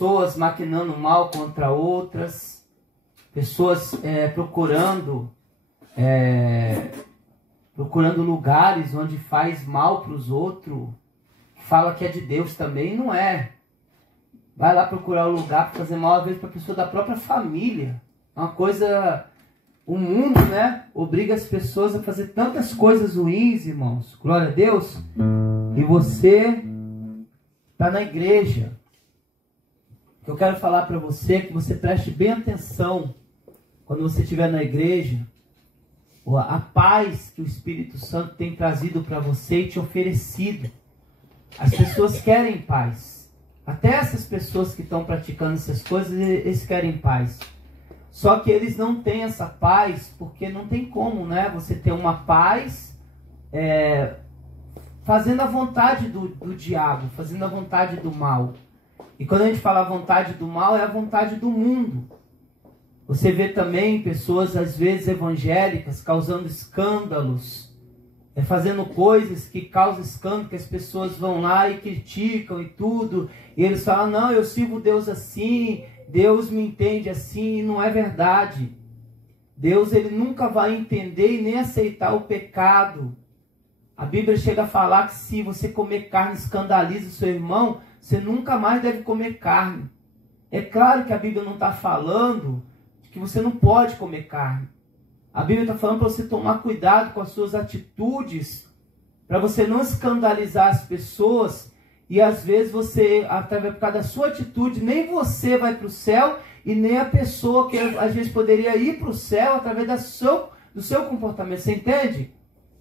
pessoas maquinando mal contra outras, pessoas procurando lugares onde faz mal para os outros, fala que é de Deus também, não é. Vai lá procurar o lugar para fazer mal, às vezes, para a pessoa da própria família. Uma coisa... O mundo, né, obriga as pessoas a fazer tantas coisas ruins, irmãos. Glória a Deus. E você está na igreja. O que eu quero falar para você é que você preste bem atenção quando você estiver na igreja. A paz que o Espírito Santo tem trazido para você e te oferecido. As pessoas querem paz. Até essas pessoas que estão praticando essas coisas, eles querem paz. Só que eles não têm essa paz, porque não tem como, né? Você ter uma paz fazendo a vontade do diabo, fazendo a vontade do mal. E quando a gente fala a vontade do mal, é a vontade do mundo. Você vê também pessoas, às vezes, evangélicas, causando escândalos, fazendo coisas que causam escândalo, que as pessoas vão lá e criticam e tudo. E eles falam, não, eu sirvo Deus assim... Deus me entende assim, e não é verdade. Deus, ele nunca vai entender e nem aceitar o pecado. A Bíblia chega a falar que se você comer carne escandaliza o seu irmão, você nunca mais deve comer carne. É claro que a Bíblia não está falando que você não pode comer carne. A Bíblia está falando para você tomar cuidado com as suas atitudes, para você não escandalizar as pessoas. E às vezes você, através por causa da sua atitude, nem você vai para o céu e nem a pessoa que às vezes poderia ir para o céu através do seu comportamento. Você entende?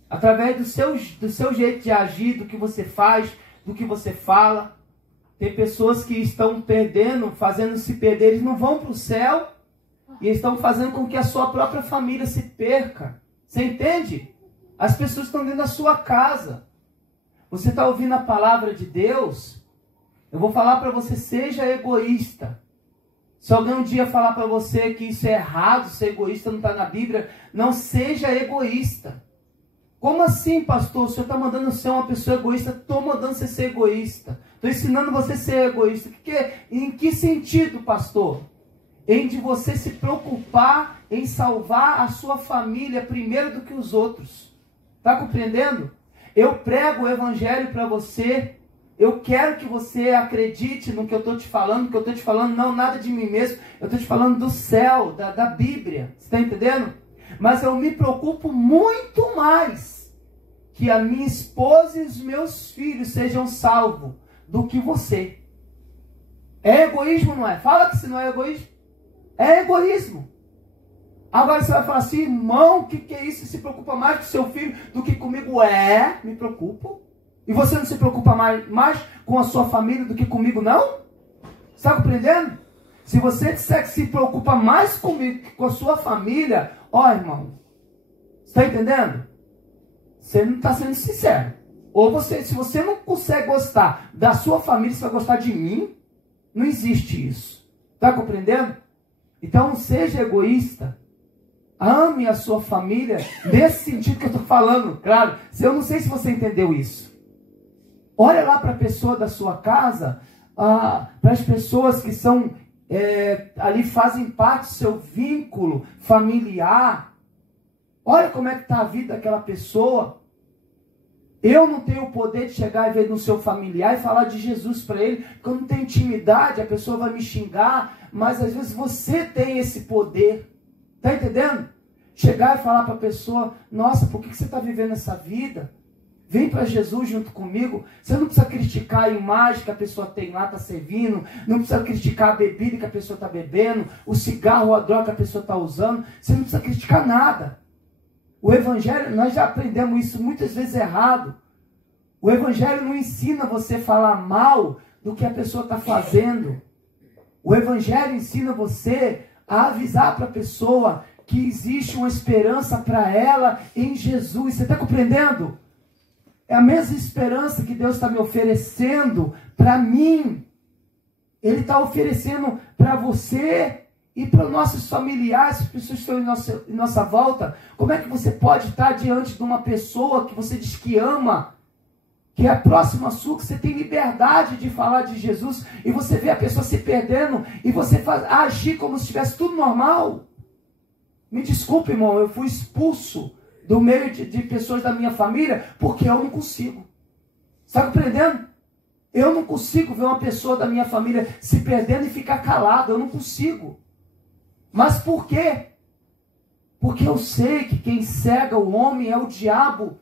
Através do seu jeito de agir, do que você faz, do que você fala. Tem pessoas que estão perdendo, fazendo-se perder, eles não vão para o céu e estão fazendo com que a sua própria família se perca. Você entende? As pessoas estão dentro da sua casa. Você está ouvindo a palavra de Deus? Eu vou falar para você, seja egoísta. Se alguém um dia falar para você que isso é errado, ser egoísta, não está na Bíblia, não seja egoísta. Como assim, pastor? O senhor está mandando ser uma pessoa egoísta? Estou mandando você ser egoísta. Estou ensinando você a ser egoísta. Em que sentido, pastor? Em de você se preocupar em salvar a sua família primeiro do que os outros. Está compreendendo? Eu prego o evangelho para você. Eu quero que você acredite no que eu estou te falando. No que eu estou te falando, não nada de mim mesmo. Eu estou te falando do céu, da Bíblia. Você está entendendo? Mas eu me preocupo muito mais que a minha esposa e os meus filhos sejam salvos do que você. É egoísmo, não é? Fala que se não é egoísmo. É egoísmo. Agora você vai falar assim, irmão, o que é isso? Você se preocupa mais com seu filho do que comigo? Me preocupo. E você não se preocupa mais com a sua família do que comigo, não? Você está compreendendo? Se você disser que se preocupa mais comigo que com a sua família, irmão, você está entendendo? Você não está sendo sincero. Ou se você não consegue gostar da sua família, você vai gostar de mim? Não existe isso. Está compreendendo? Então, seja egoísta. Ame a sua família nesse sentido que eu estou falando. Claro, eu não sei se você entendeu isso. Olha lá para a pessoa da sua casa, para as pessoas que são ali fazem parte do seu vínculo familiar. Olha como é que está a vida daquela pessoa. Eu não tenho o poder de chegar e ver no seu familiar e falar de Jesus para ele, porque eu não tenho intimidade, a pessoa vai me xingar, mas às vezes você tem esse poder. Está entendendo? Chegar e falar para a pessoa, nossa, por que você está vivendo essa vida? Vem para Jesus junto comigo. Você não precisa criticar a imagem que a pessoa tem lá, está servindo. Não precisa criticar a bebida que a pessoa está bebendo, o cigarro ou a droga que a pessoa está usando. Você não precisa criticar nada. O Evangelho, nós já aprendemos isso muitas vezes errado. O Evangelho não ensina você a falar mal do que a pessoa está fazendo. O Evangelho ensina você a avisar para a pessoa que existe uma esperança para ela em Jesus. Você está compreendendo? É a mesma esperança que Deus está me oferecendo para mim. Ele está oferecendo para você e para os nossos familiares, as pessoas que estão em nossa volta. Como é que você pode estar diante de uma pessoa que você diz que ama, que é próxima a sua, que você tem liberdade de falar de Jesus, e você vê a pessoa se perdendo, e você agir como se estivesse tudo normal. Me desculpe, irmão, eu fui expulso do meio de pessoas da minha família, porque eu não consigo. Está compreendendo? Eu não consigo ver uma pessoa da minha família se perdendo e ficar calado, eu não consigo. Mas por quê? Porque eu sei que quem cega o homem é o diabo.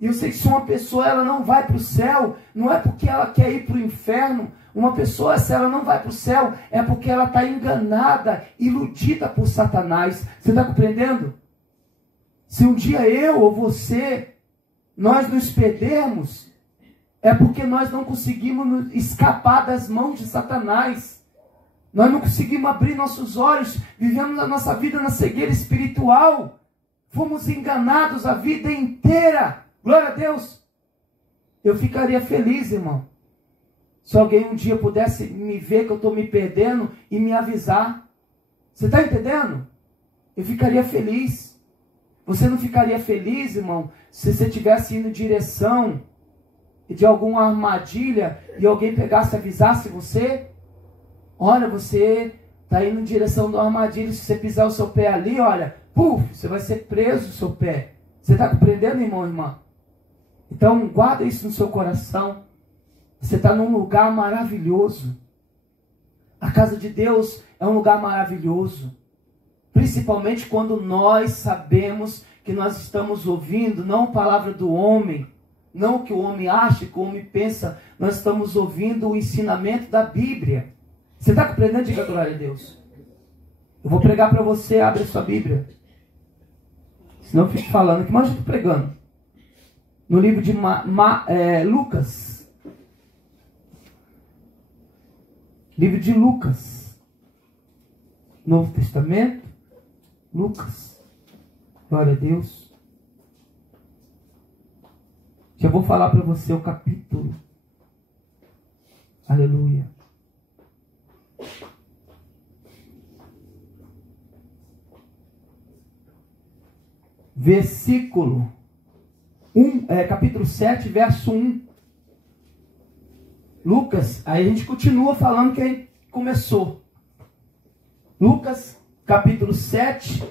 E eu sei que se uma pessoa ela não vai para o céu, não é porque ela quer ir para o inferno. Uma pessoa, se ela não vai para o céu, é porque ela está enganada, iludida por Satanás. Você está compreendendo? Se um dia eu ou você, nós nos perdermos, é porque nós não conseguimos escapar das mãos de Satanás. Nós não conseguimos abrir nossos olhos, vivemos a nossa vida na cegueira espiritual. Fomos enganados a vida inteira. Glória a Deus. Eu ficaria feliz, irmão, se alguém um dia pudesse me ver que eu estou me perdendo e me avisar. Você está entendendo? Eu ficaria feliz. Você não ficaria feliz, irmão, se você estivesse indo em direção de alguma armadilha e alguém pegasse e avisasse você? Olha, você está indo em direção de uma armadilha, se você pisar o seu pé ali, olha, puf, você vai ser preso o seu pé. Você está compreendendo, irmão, irmã? Então, guarda isso no seu coração. Você está num lugar maravilhoso. A casa de Deus é um lugar maravilhoso. Principalmente quando nós sabemos que nós estamos ouvindo, não a palavra do homem, não o que o homem acha, o que o homem pensa, nós estamos ouvindo o ensinamento da Bíblia. Você está compreendendo? Diga glória a Deus. Eu vou pregar para você, abre a sua Bíblia. Senão eu fico falando, que mais eu estou pregando? No livro de Lucas. Livro de Lucas. Novo Testamento. Lucas. Glória a Deus. Já vou falar para você o capítulo. Aleluia. Versículo 1, capítulo 7, verso 1. Lucas, aí a gente continua falando que a gente começou. Lucas, capítulo 7,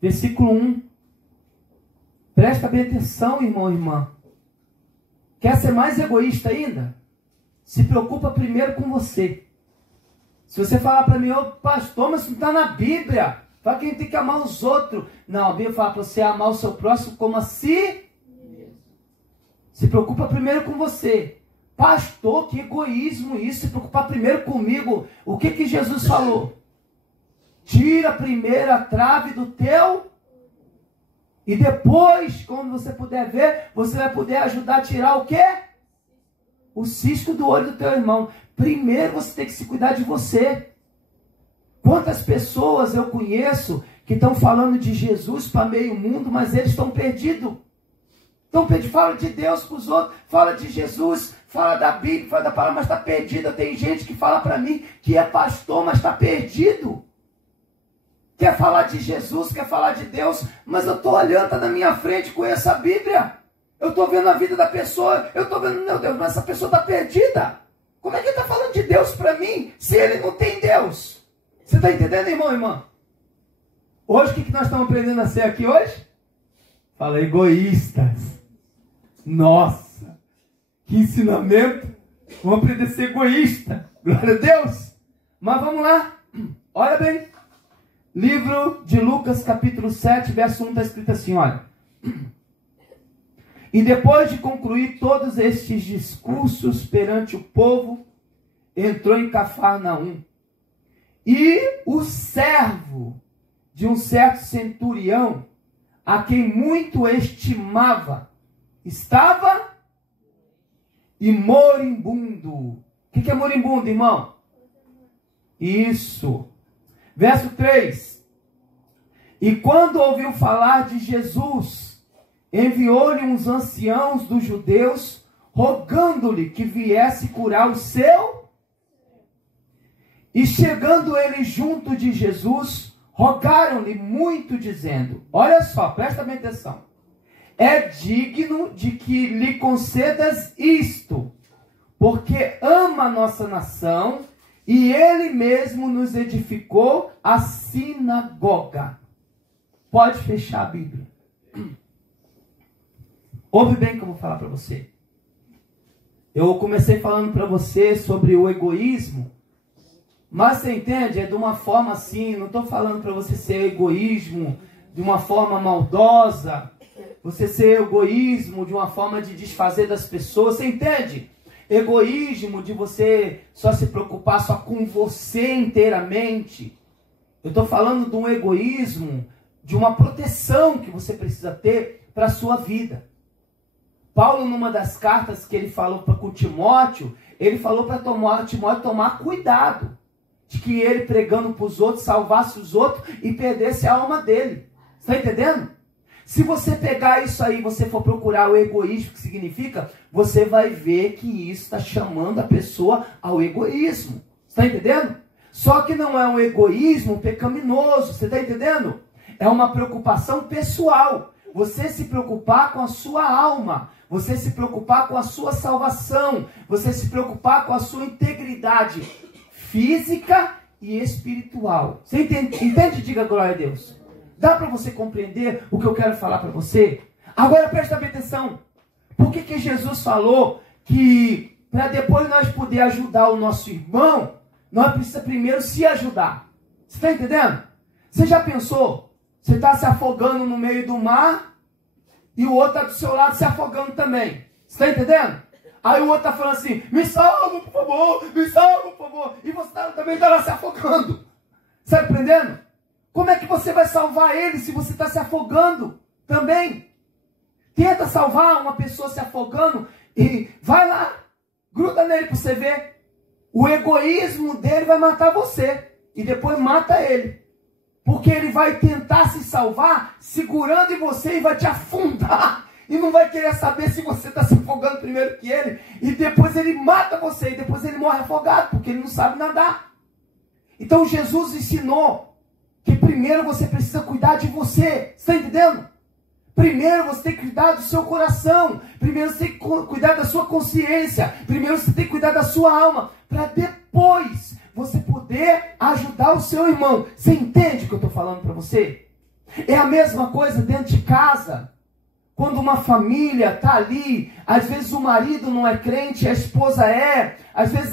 versículo 1. Presta bem atenção, irmão e irmã. Quer ser mais egoísta ainda? Se preocupa primeiro com você. Se você falar para mim, ô pastor, mas isso não está na Bíblia. Fala que a gente tem que amar os outros. Não, a Bíblia fala para você amar o seu próximo como a si. Se preocupa primeiro com você. Pastor, que egoísmo isso, se preocupar primeiro comigo. O que Jesus falou? Tira primeiro a trave do teu. E depois, quando você puder ver, você vai poder ajudar a tirar o quê? O cisco do olho do teu irmão. Primeiro você tem que se cuidar de você. Quantas pessoas eu conheço que estão falando de Jesus para meio mundo, mas eles estão perdidos. Estão perdidos, fala de Deus para os outros, fala de Jesus, fala da Bíblia, fala da palavra, mas está perdido. Tem gente que fala para mim que é pastor, mas está perdido. Quer falar de Jesus, quer falar de Deus, mas eu estou olhando, está na minha frente, conheço a Bíblia. Eu estou vendo a vida da pessoa, eu estou vendo, meu Deus, mas essa pessoa está perdida. Como é que ele está falando de Deus para mim, se ele não tem Deus? Você está entendendo, irmão e irmã? Hoje, o que nós estamos aprendendo a ser aqui hoje? Fala, egoístas. Nossa, que ensinamento. Vamos aprender a ser egoísta. Glória a Deus. Mas vamos lá. Olha bem. Livro de Lucas, capítulo 7, verso 1, está escrito assim, olha. E depois de concluir todos estes discursos perante o povo, entrou em Cafarnaum. E o servo de um certo centurião, a quem muito estimava, estava e moribundo. O que é moribundo, irmão? Isso. Verso 3. E quando ouviu falar de Jesus, enviou-lhe uns anciãos dos judeus, rogando-lhe que viesse curar o seu. E chegando ele junto de Jesus, rogaram-lhe muito, dizendo, olha só, presta bem atenção. é digno de que lhe concedas isto, porque ama a nossa nação e ele mesmo nos edificou a sinagoga. Pode fechar a Bíblia. Ouve bem o que eu vou falar para você. Eu comecei falando para você sobre o egoísmo, mas você entende? É de uma forma assim, não estou falando para você ser egoísmo de uma forma maldosa, você ser egoísmo de uma forma de desfazer das pessoas, você entende? Egoísmo de você só se preocupar só com você inteiramente. Eu estou falando de um egoísmo, de uma proteção que você precisa ter para a sua vida. Paulo, numa das cartas que ele falou para o Timóteo, ele falou para Timóteo tomar cuidado de que ele, pregando para os outros, salvasse os outros e perdesse a alma dele. Está entendendo? Se você pegar isso aí, você for procurar o egoísmo, que significa, você vai ver que isso está chamando a pessoa ao egoísmo. Está entendendo? Só que não é um egoísmo pecaminoso, você está entendendo? É uma preocupação pessoal. Você se preocupar com a sua alma, você se preocupar com a sua salvação, você se preocupar com a sua integridade física e espiritual. Você entende? Diga glória a Deus. Dá para você compreender o que eu quero falar para você? Agora presta bem atenção. Por que Jesus falou que para depois nós poder ajudar o nosso irmão, nós precisamos primeiro se ajudar? Você está entendendo? Você já pensou? Você está se afogando no meio do mar e o outro está do seu lado se afogando também. Você está entendendo? Aí o outro está falando assim, me salva, por favor, me salva, por favor. E você também está lá se afogando. Você está entendendo? Como é que você vai salvar ele se você está se afogando também? Tenta salvar uma pessoa se afogando e vai lá, gruda nele para você ver. O egoísmo dele vai matar você e depois mata ele. Porque ele vai tentar se salvar segurando em você e vai te afundar. E não vai querer saber se você está se afogando primeiro que ele. E depois ele mata você. E depois ele morre afogado. Porque ele não sabe nadar. Então Jesus ensinou que primeiro você precisa cuidar de você. Está entendendo? Primeiro você tem que cuidar do seu coração. Primeiro você tem que cuidar da sua consciência. Primeiro você tem que cuidar da sua alma. Para depois você poder ajudar o seu irmão. Você entende o que eu estou falando para você? É a mesma coisa dentro de casa. Quando uma família está ali, às vezes o marido não é crente, a esposa é. Às vezes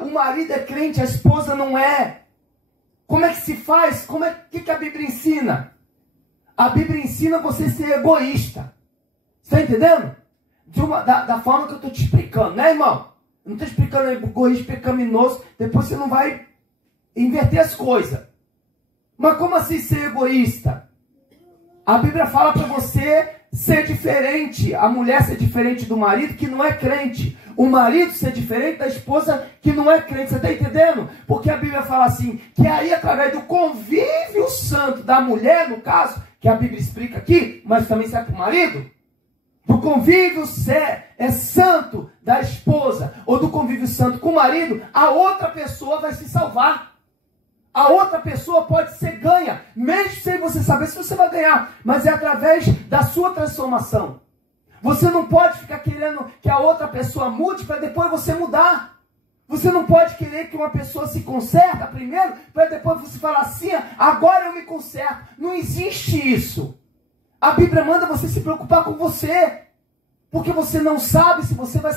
o marido é crente, a esposa não é. Como é que se faz? Que a Bíblia ensina? A Bíblia ensina você a ser egoísta. Você está entendendo? Da forma que eu estou te explicando, né, irmão? Eu não estou explicando egoísmo pecaminoso, depois você não vai inverter as coisas. Mas como assim ser egoísta? A Bíblia fala para você ser diferente, a mulher ser diferente do marido que não é crente, o marido ser diferente da esposa que não é crente. Você está entendendo? Porque a Bíblia fala assim, que aí através do convívio santo da mulher, no caso, que a Bíblia explica aqui, mas também serve para o marido, do convívio santo da esposa, ou do convívio santo com o marido, a outra pessoa vai se salvar. A outra pessoa pode ser ganha, mesmo sem você saber se você vai ganhar, mas é através da sua transformação. Você não pode ficar querendo que a outra pessoa mude para depois você mudar. Você não pode querer que uma pessoa se conserta primeiro, para depois você falar assim, agora eu me conserto. Não existe isso. A Bíblia manda você se preocupar com você. Porque você não sabe se você vai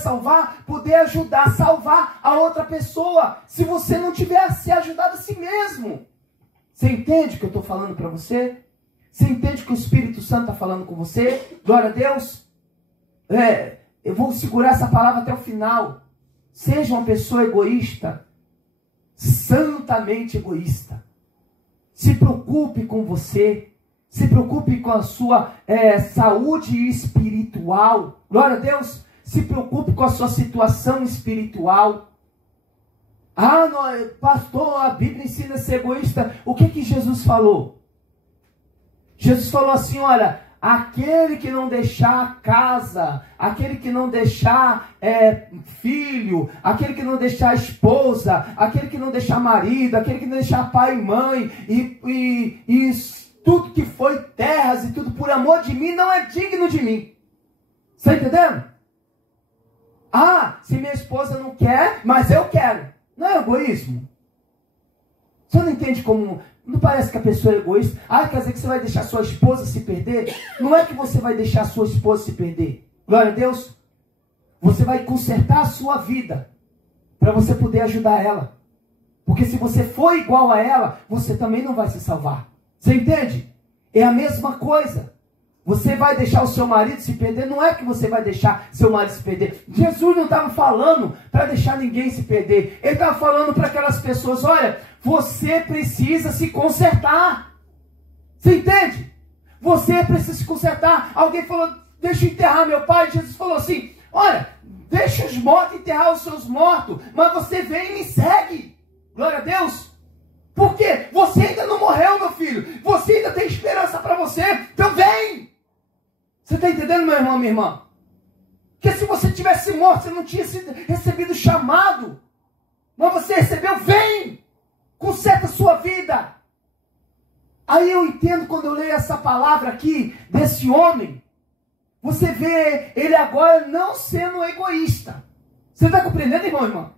poder ajudar, salvar a outra pessoa, se você não tiver se ajudado a si mesmo. Você entende o que eu estou falando para você? Você entende o que o Espírito Santo está falando com você? Glória a Deus. Eu vou segurar essa palavra até o final. Seja uma pessoa egoísta, santamente egoísta. Se preocupe com você. Se preocupe com a sua saúde espiritual. Glória a Deus. Se preocupe com a sua situação espiritual. Não, pastor, a Bíblia ensina a ser egoísta. O que Jesus falou? Jesus falou assim, olha, aquele que não deixar casa, aquele que não deixar filho, aquele que não deixar esposa, aquele que não deixar marido, aquele que não deixar pai e mãe, e tudo que foi terras e tudo por amor de mim não é digno de mim. Está entendendo? Ah, se minha esposa não quer, mas eu quero. Não é egoísmo? Você não entende como... Não parece que a pessoa é egoísta? Ah, quer dizer que você vai deixar sua esposa se perder? Não é que você vai deixar sua esposa se perder. Glória a Deus. Você vai consertar a sua vida para você poder ajudar ela. Porque se você for igual a ela, você também não vai se salvar. Você entende? É a mesma coisa. Você vai deixar o seu marido se perder? Não é que você vai deixar seu marido se perder. Jesus não estava falando para deixar ninguém se perder. Ele estava falando para aquelas pessoas, olha, você precisa se consertar. Você entende? Você precisa se consertar. Alguém falou, deixa eu enterrar meu pai. Jesus falou assim, olha, deixa os mortos enterrar os seus mortos, mas você vem e me segue. Glória a Deus. Por quê? Você ainda não morreu, meu filho. Você ainda tem esperança para você. Então vem. Você está entendendo, meu irmão, minha irmã? Porque se você tivesse morto, você não tinha recebido o chamado. Mas você recebeu, vem. Conserta a sua vida. Aí eu entendo quando eu leio essa palavra aqui, desse homem. Você vê ele agora não sendo egoísta. Você está compreendendo, irmão, irmã?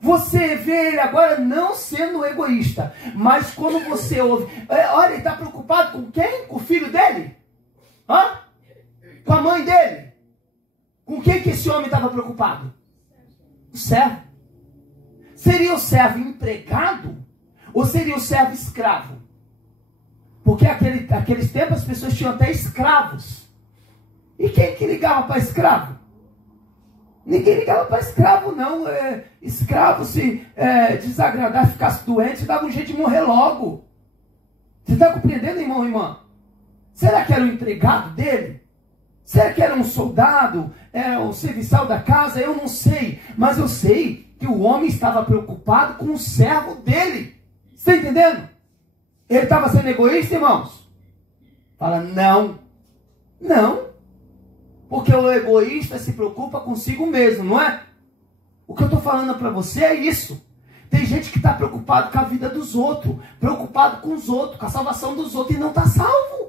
Você vê ele agora não sendo egoísta. Mas quando você ouve... Olha, ele está preocupado com quem? Com o filho dele? Hã? Com a mãe dele? Com quem que esse homem estava preocupado? O servo. Seria o servo empregado? Ou seria o servo escravo? Porque aqueles tempos as pessoas tinham até escravos. E quem que ligava para escravo? Ninguém ligava para escravo, não. Escravo, se desagradar, ficasse doente, dava um jeito de morrer logo. Você está compreendendo, irmão e irmã? Será que era o empregado dele? Será que era um soldado? Era um serviçal da casa? Eu não sei. Mas eu sei que o homem estava preocupado com o servo dele. Você está entendendo? Ele estava sendo egoísta, irmãos? Fala, não. Não. Porque o egoísta se preocupa consigo mesmo, não é? O que eu estou falando para você é isso. Tem gente que está preocupado com a vida dos outros, preocupado com os outros, com a salvação dos outros e não está salvo.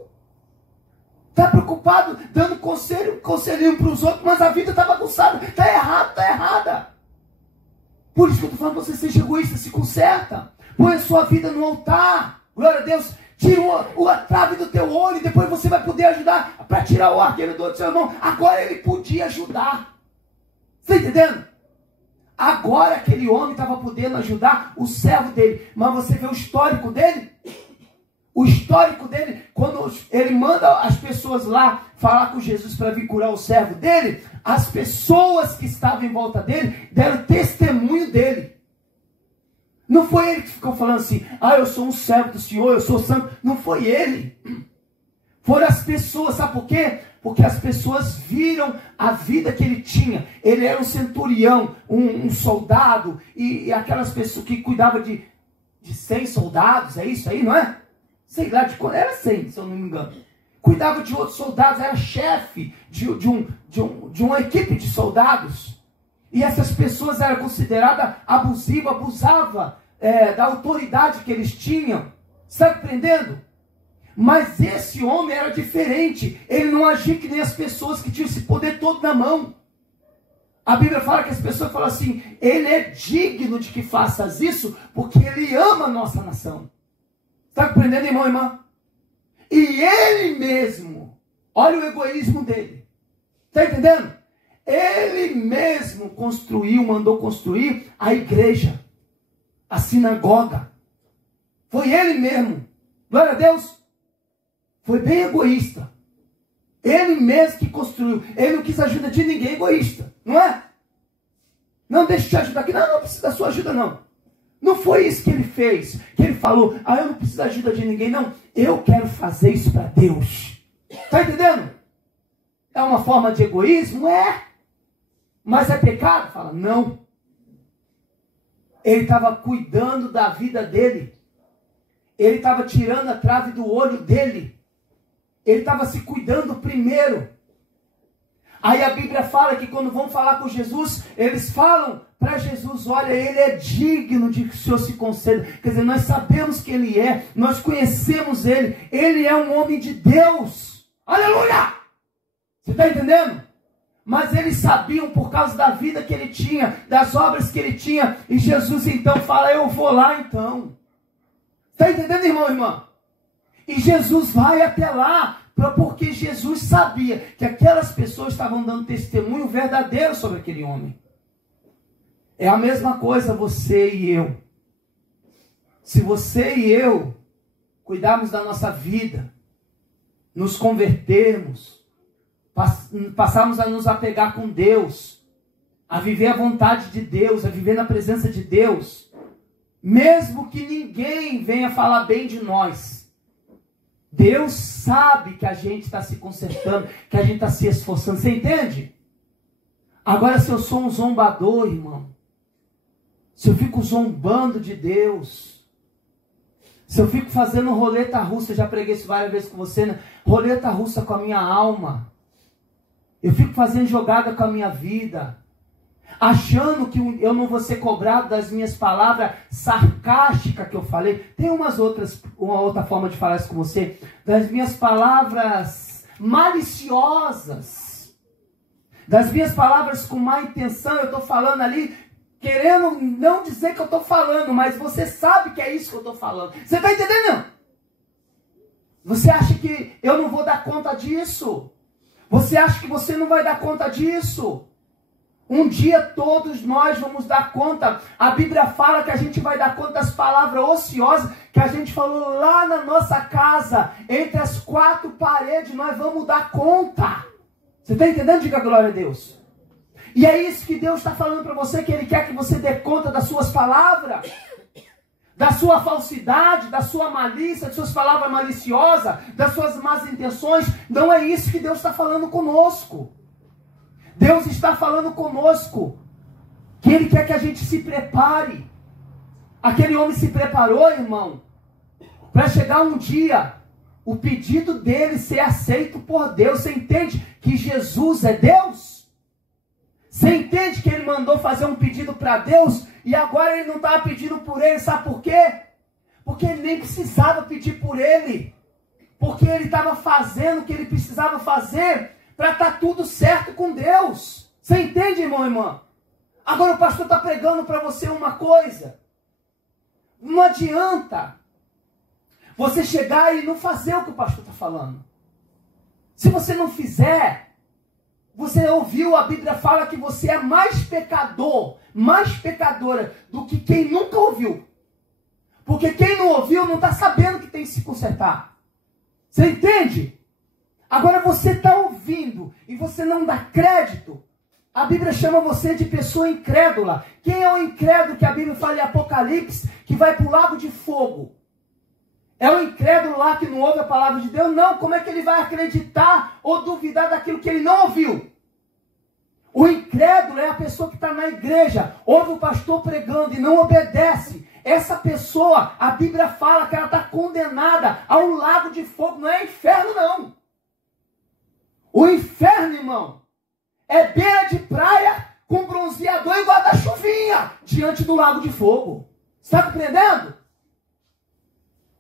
Está preocupado, dando conselhinho para os outros, mas a vida está bagunçada. Está errado, está errada. Por isso que eu estou falando para você, seja egoísta, se conserta. Põe a sua vida no altar. Glória a Deus. Tira a trave do teu olho e depois você vai poder ajudar para tirar o arqueiro do outro seu irmão. Agora ele podia ajudar. Você está entendendo? Agora aquele homem estava podendo ajudar o servo dele. Mas você vê o histórico dele? O histórico dele, quando ele manda as pessoas lá falar com Jesus para vir curar o servo dele, as pessoas que estavam em volta dele deram testemunho dele. Não foi ele que ficou falando assim, eu sou um servo do Senhor, eu sou santo. Não foi ele. Foram as pessoas, sabe por quê? Porque as pessoas viram a vida que ele tinha. Ele era um centurião, um soldado, e aquelas pessoas que cuidavam de 100 soldados, é isso aí, não é? Sei lá de quando, era 100, se eu não me engano. Cuidava de outros soldados, era chefe de uma equipe de soldados. E essas pessoas eram consideradas abusivas, abusavam da autoridade que eles tinham. Está compreendendo? Mas esse homem era diferente. Ele não agia que nem as pessoas que tinham esse poder todo na mão. A Bíblia fala que as pessoas falam assim, ele é digno de que faças isso, porque ele ama a nossa nação. Está compreendendo, irmão e irmã? E ele mesmo, olha o egoísmo dele. Está entendendo? Ele mesmo mandou construir a igreja, a sinagoga. Foi ele mesmo. Glória a Deus. Foi bem egoísta. Ele mesmo que construiu. Ele não quis ajuda de ninguém, egoísta. Não é? Não, deixa eu te ajudar aqui. Não precisa da sua ajuda, não. Não foi isso que ele fez. Que ele falou, eu não preciso da ajuda de ninguém. Não, eu quero fazer isso para Deus. Está entendendo? É uma forma de egoísmo? É. Mas é pecado? Fala, não. Ele estava cuidando da vida dele. Ele estava tirando a trave do olho dele. Ele estava se cuidando primeiro. Aí a Bíblia fala que quando vão falar com Jesus, eles falam para Jesus, olha, ele é digno de que o Senhor se conceda. Quer dizer, nós sabemos que ele é, nós conhecemos ele é um homem de Deus. Aleluia! Você está entendendo? Mas eles sabiam por causa da vida que ele tinha, das obras que ele tinha, e Jesus então fala, eu vou lá então. Está entendendo, irmão e irmã? E Jesus vai até lá, porque Jesus sabia que aquelas pessoas estavam dando testemunho verdadeiro sobre aquele homem. É a mesma coisa você e eu. Se você e eu cuidarmos da nossa vida, nos convertermos, passarmos a nos apegar com Deus, a viver a vontade de Deus, a viver na presença de Deus, mesmo que ninguém venha falar bem de nós, Deus sabe que a gente está se consertando, que a gente está se esforçando. Você entende? Agora, se eu sou um zombador, irmão, se eu fico zombando de Deus, se eu fico fazendo roleta russa, eu já preguei isso várias vezes com você, né? Roleta russa com a minha alma, eu fico fazendo jogada com a minha vida, achando que eu não vou ser cobrado das minhas palavras sarcásticas que eu falei. Tem uma outra forma de falar isso com você, das minhas palavras maliciosas, das minhas palavras com má intenção. Eu estou falando ali, querendo não dizer que eu estou falando, mas você sabe que é isso que eu estou falando. Você está entendendo? Você acha que eu não vou dar conta disso? Você acha que você não vai dar conta disso? Um dia todos nós vamos dar conta. A Bíblia fala que a gente vai dar conta das palavras ociosas que a gente falou lá na nossa casa, entre as quatro paredes, nós vamos dar conta. Você está entendendo? Diga glória a Deus. E é isso que Deus está falando para você, que Ele quer que você dê conta das suas palavras, da sua falsidade, da sua malícia, das suas palavras maliciosas, das suas más intenções. Não é isso que Deus está falando conosco. Deus está falando conosco que Ele quer que a gente se prepare. Aquele homem se preparou, irmão, para chegar um dia, o pedido dele ser aceito por Deus. Você entende que Jesus é Deus? Você entende que ele mandou fazer um pedido para Deus e agora ele não estava pedindo por ele? Sabe por quê? Porque ele nem precisava pedir por ele. Porque ele estava fazendo o que ele precisava fazer para estar tudo certo com Deus. Você entende, irmão e irmã? Agora o pastor está pregando para você uma coisa. Não adianta você chegar e não fazer o que o pastor está falando. Se você não fizer, você ouviu, a Bíblia fala que você é mais pecador, mais pecadora do que quem nunca ouviu. Porque quem não ouviu não está sabendo que tem que se consertar. Você entende? Agora você está ouvindo e você não dá crédito. A Bíblia chama você de pessoa incrédula. Quem é o incrédulo que a Bíblia fala em Apocalipse que vai para o lago de fogo? É o incrédulo lá que não ouve a palavra de Deus? Não, como é que ele vai acreditar ou duvidar daquilo que ele não ouviu? O incrédulo é a pessoa que está na igreja, ouve o pastor pregando e não obedece. Essa pessoa, a Bíblia fala que ela está condenada ao lago de fogo. Não é inferno, não. O inferno, irmão, é beira de praia com bronzeador e guarda-chuvinha diante do lago de fogo. Está compreendendo?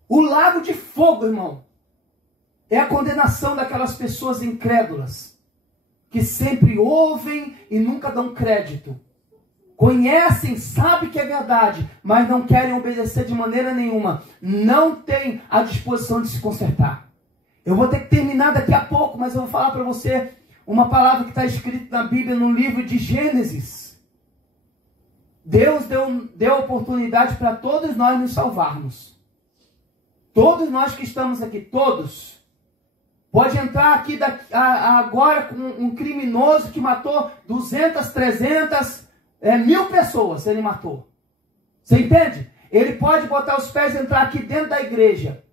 O lago de fogo, irmão, é a condenação daquelas pessoas incrédulas que sempre ouvem e nunca dão crédito. Conhecem, sabem que é verdade, mas não querem obedecer de maneira nenhuma. Não têm a disposição de se consertar. Eu vou ter que terminar daqui a pouco, mas eu vou falar para você uma palavra que está escrita na Bíblia, no livro de Gênesis. Deus deu oportunidade para todos nós nos salvarmos. Todos nós que estamos aqui, todos. Pode entrar aqui agora com um criminoso que matou 200, 300, 1000 pessoas, ele matou. Você entende? Ele pode botar os pés e entrar aqui dentro da igreja.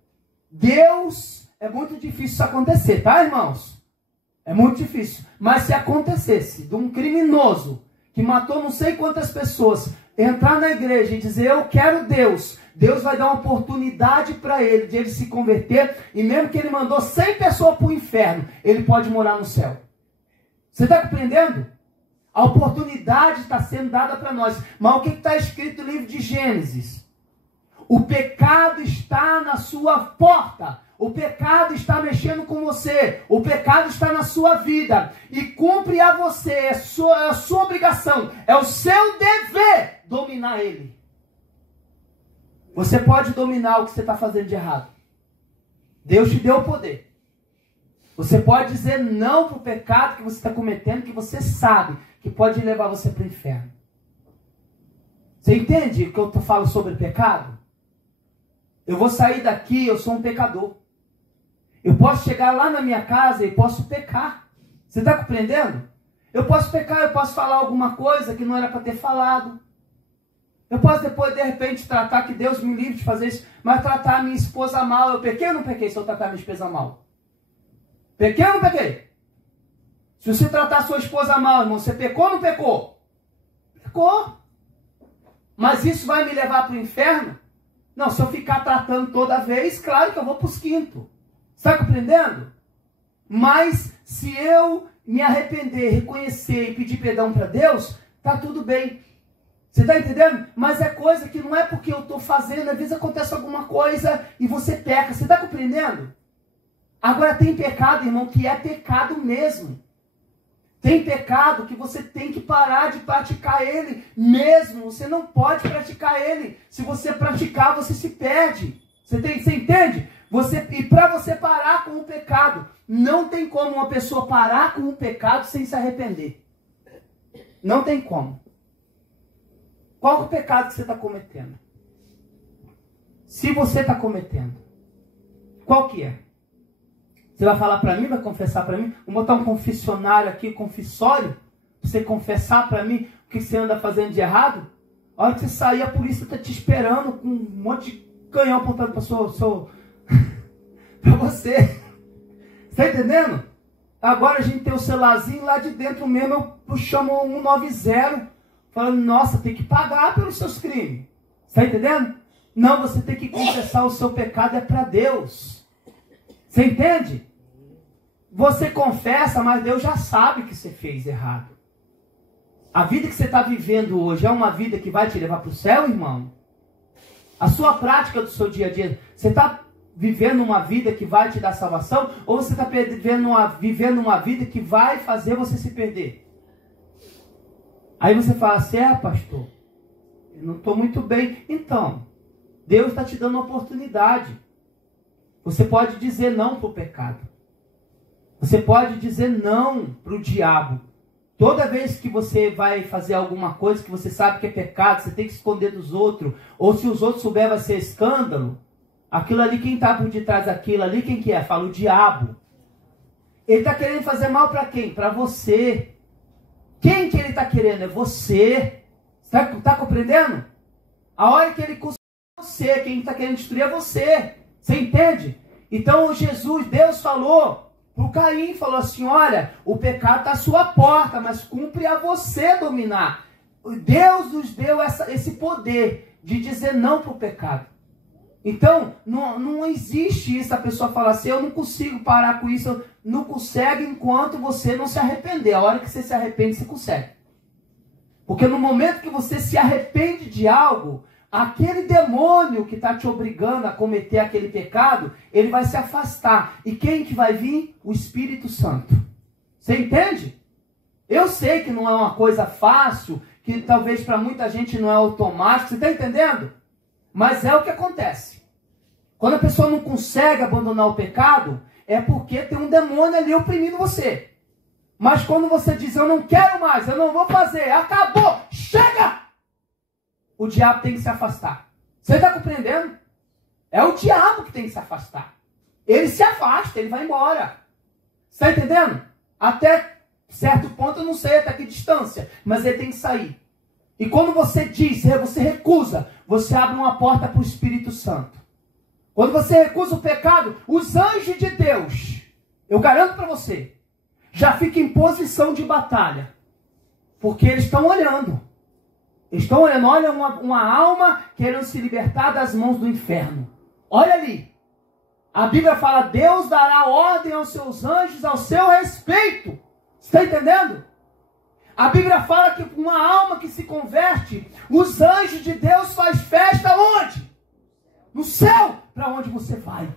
Deus, é muito difícil isso acontecer, tá, irmãos? É muito difícil. Mas se acontecesse de um criminoso que matou não sei quantas pessoas, entrar na igreja e dizer, eu quero Deus, Deus vai dar uma oportunidade para ele, de ele se converter, e mesmo que ele mandou 100 pessoas para o inferno, ele pode morar no céu. Você está compreendendo? A oportunidade está sendo dada para nós. Mas o que está escrito no livro de Gênesis? O pecado está na sua porta. O pecado está mexendo com você. O pecado está na sua vida. E cumpre a você, é a sua obrigação, é o seu dever dominar ele. Você pode dominar o que você está fazendo de errado. Deus te deu o poder. Você pode dizer não para o pecado que você está cometendo, que você sabe que pode levar você para o inferno. Você entende o que eu falo sobre pecado? Eu vou sair daqui, eu sou um pecador. Eu posso chegar lá na minha casa e posso pecar. Você está compreendendo? Eu posso pecar, eu posso falar alguma coisa que não era para ter falado. Eu posso depois, de repente, tratar, que Deus me livre de fazer isso, mas tratar a minha esposa mal. Eu pequei ou não pequei se eu tratar a minha esposa mal? Pequei ou não pequei? Se você tratar a sua esposa mal, irmão, você pecou ou não pecou? Pecou. Mas isso vai me levar para o inferno? Não, se eu ficar tratando toda vez, claro que eu vou para os quintos. Está compreendendo? Mas se eu me arrepender, reconhecer e pedir perdão para Deus, está tudo bem. Você está entendendo? Mas é coisa que não é porque eu estou fazendo, às vezes acontece alguma coisa e você peca. Você está compreendendo? Agora tem pecado, irmão, que é pecado mesmo. Tem pecado que você tem que parar de praticar ele mesmo. Você não pode praticar ele. Se você praticar, você se perde. Você entende? E para você parar com o pecado, não tem como uma pessoa parar com o pecado sem se arrepender. Não tem como. Qual é o pecado que você está cometendo? Se você está cometendo, qual que é? Você vai falar para mim, vai confessar para mim? Vou botar um confessionário aqui, confissório, para você confessar para mim o que você anda fazendo de errado? A hora que você sair, a polícia está te esperando com um monte de canhão apontando para para você. Está entendendo? Agora a gente tem o celularzinho lá de dentro mesmo, eu chamo 190, falando, nossa, tem que pagar pelos seus crimes. Está entendendo? Não, você tem que confessar o seu pecado, é para Deus. Você entende? Você confessa, mas Deus já sabe que você fez errado. A vida que você está vivendo hoje é uma vida que vai te levar para o céu, irmão? A sua prática do seu dia a dia, você está vivendo uma vida que vai te dar salvação? Ou você está vivendo uma vida que vai fazer você se perder? Aí você fala assim, pastor, eu não estou muito bem. Então, Deus está te dando uma oportunidade. Você pode dizer não para o pecado. Você pode dizer não para o diabo. Toda vez que você vai fazer alguma coisa que você sabe que é pecado, você tem que esconder dos outros, ou se os outros souberem, vai ser escândalo, aquilo ali, quem está por detrás daquilo ali, quem que é? Fala o diabo. Ele está querendo fazer mal para quem? Para você. Quem que ele está querendo? É você. Está compreendendo? A hora que ele consegue você, quem está querendo destruir é você. Você entende? Então Deus falou para o Caim, falou assim, olha, o pecado está à sua porta, mas cumpre a você dominar. Deus nos deu esse poder de dizer não para o pecado. Então, não existe isso, a pessoa fala assim, eu não consigo parar com isso, não consegue enquanto você não se arrepender. A hora que você se arrepende, você consegue. Porque no momento que você se arrepende de algo, aquele demônio que está te obrigando a cometer aquele pecado, ele vai se afastar. E quem que vai vir? O Espírito Santo. Você entende? Eu sei que não é uma coisa fácil, que talvez para muita gente não é automático, você está entendendo? Mas é o que acontece. Quando a pessoa não consegue abandonar o pecado, é porque tem um demônio ali oprimindo você. Mas quando você diz, eu não quero mais, eu não vou fazer, acabou, chega! O diabo tem que se afastar. Você está compreendendo? É o diabo que tem que se afastar. Ele se afasta, ele vai embora. Você está entendendo? Até certo ponto, eu não sei até que distância, mas ele tem que sair. E quando você diz, você recusa, você abre uma porta para o Espírito Santo. Quando você recusa o pecado, os anjos de Deus, eu garanto para você, já ficam em posição de batalha. Porque eles estão olhando. Eles estão olhando, olha uma alma querendo se libertar das mãos do inferno. Olha ali. A Bíblia fala, Deus dará ordem aos seus anjos ao seu respeito. Você Está entendendo? A Bíblia fala que uma alma que se converte, os anjos de Deus faz festa onde? No céu. Para onde você vai?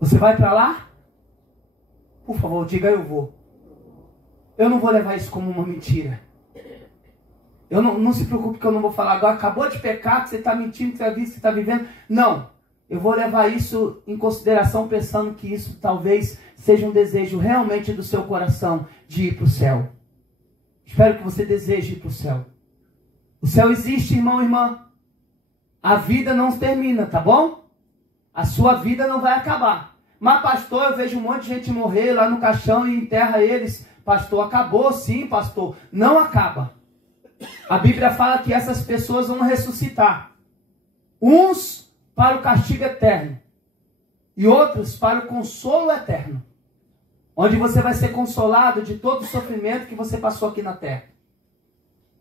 Você vai para lá? Por favor, diga eu vou. Eu não vou levar isso como uma mentira. Eu não se preocupe que eu não vou falar agora. Acabou de pecar, que você está mentindo, que você está vivendo. Não. Eu vou levar isso em consideração pensando que isso talvez seja um desejo realmente do seu coração de ir para o céu. Espero que você deseje ir para o céu. O céu existe, irmão e irmã. A vida não termina, tá bom? A sua vida não vai acabar. Mas pastor, eu vejo um monte de gente morrer lá no caixão e enterra eles. Pastor, acabou? Sim, pastor. Não acaba. A Bíblia fala que essas pessoas vão ressuscitar. Uns para o castigo eterno. E outros para o consolo eterno. Onde você vai ser consolado de todo o sofrimento que você passou aqui na terra.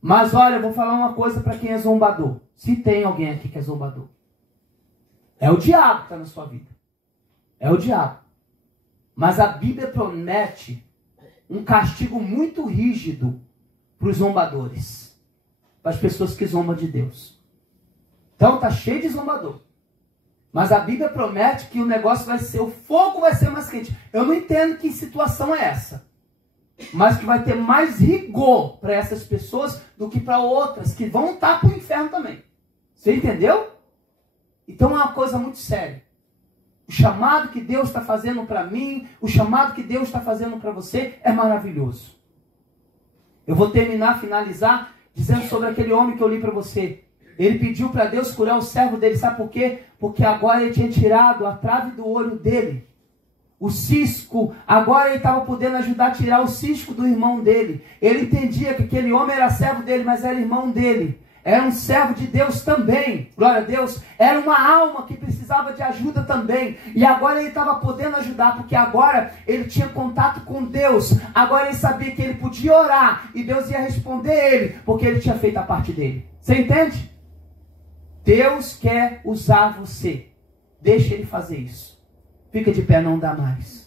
Mas olha, eu vou falar uma coisa para quem é zombador. Se tem alguém aqui que é zombador. É o diabo que está na sua vida. É o diabo. Mas a Bíblia promete um castigo muito rígido para os zombadores. Para as pessoas que zombam de Deus. Então está cheio de zombador. Mas a Bíblia promete que o negócio vai ser, o fogo vai ser mais quente. Eu não entendo que situação é essa. Mas que vai ter mais rigor para essas pessoas do que para outras que vão estar para o inferno também. Você entendeu? Então é uma coisa muito séria. O chamado que Deus está fazendo para mim, o chamado que Deus está fazendo para você é maravilhoso. Eu vou finalizar, dizendo sobre aquele homem que eu li para você. Ele pediu para Deus curar o servo dele. Sabe por quê? Porque agora ele tinha tirado a trave do olho dele. O cisco. Agora ele estava podendo ajudar a tirar o cisco do irmão dele. Ele entendia que aquele homem era servo dele, mas era irmão dele. Era um servo de Deus também. Glória a Deus. Era uma alma que precisava de ajuda também. E agora ele estava podendo ajudar. Porque agora ele tinha contato com Deus. Agora ele sabia que ele podia orar. E Deus ia responder ele. Porque ele tinha feito a parte dele. Você entende? Deus quer usar você. Deixa Ele fazer isso. Fica de pé, não dá mais.